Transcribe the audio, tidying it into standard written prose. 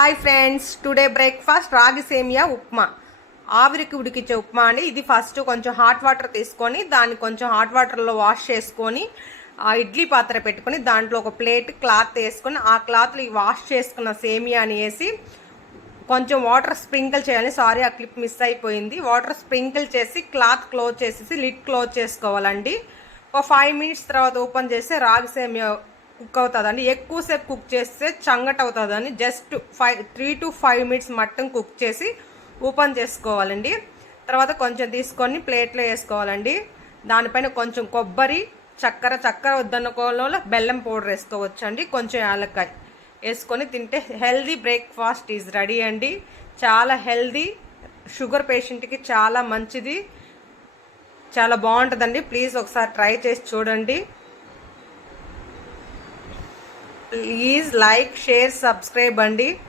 Hi friends, today breakfast రాగి సేమియా ఉప్మా. ఆవిరికి ఉడికించే ఉప్మా అండి. ఇది ఫస్ట్ కొంచెం హాట్ వాటర్ తీసుకొని దాన్ని కొంచెం హాట్ వాటర్లో వాష్ చేసుకొని ఆ ఇడ్లీ పాత్ర పెట్టుకొని దాంట్లో ఒక ప్లేట్ క్లాత్ వేసుకొని ఆ క్లాత్లో ఈ వాష్ చేసుకున్న సేమియాని వేసి కొంచెం వాటర్ స్ప్రింకిల్ చేయాలి. సారీ, ఆ క్లిప్ మిస్ అయిపోయింది. వాటర్ స్ప్రింకిల్ చేసి క్లాత్ క్లోజ్ చేసేసి లిడ్ క్లోజ్ చేసుకోవాలండి. ఒక 5 minutes తర్వాత ఓపెన్ చేస్తే రాగి సేమియా కుక్ అవుతుందండి. ఎక్కువసేపు కుక్ చేస్తే చంగట అవుతుందని జస్ట్ 3 to 5 minutes మట్టం కుక్ చేసి ఓపెన్ చేసుకోవాలండి. తర్వాత కొంచెం తీసుకొని ప్లేట్లో వేసుకోవాలండి. దానిపైన కొంచెం కొబ్బరి, చక్కెర వద్దనుకోవడంలో బెల్లం పౌడర్ వేసుకోవచ్చు అండి. కొంచెం యాలక్కాయ వేసుకొని తింటే హెల్దీ బ్రేక్ఫాస్ట్ ఈజ్ రెడీ అండి. చాలా హెల్దీ, షుగర్ పేషెంట్కి చాలా మంచిది, చాలా బాగుంటుందండి. ప్లీజ్ ఒకసారి ట్రై చేసి చూడండి. ప్లీజ్ లైక్, షేర్, సబ్స్క్రైబ్ అండి.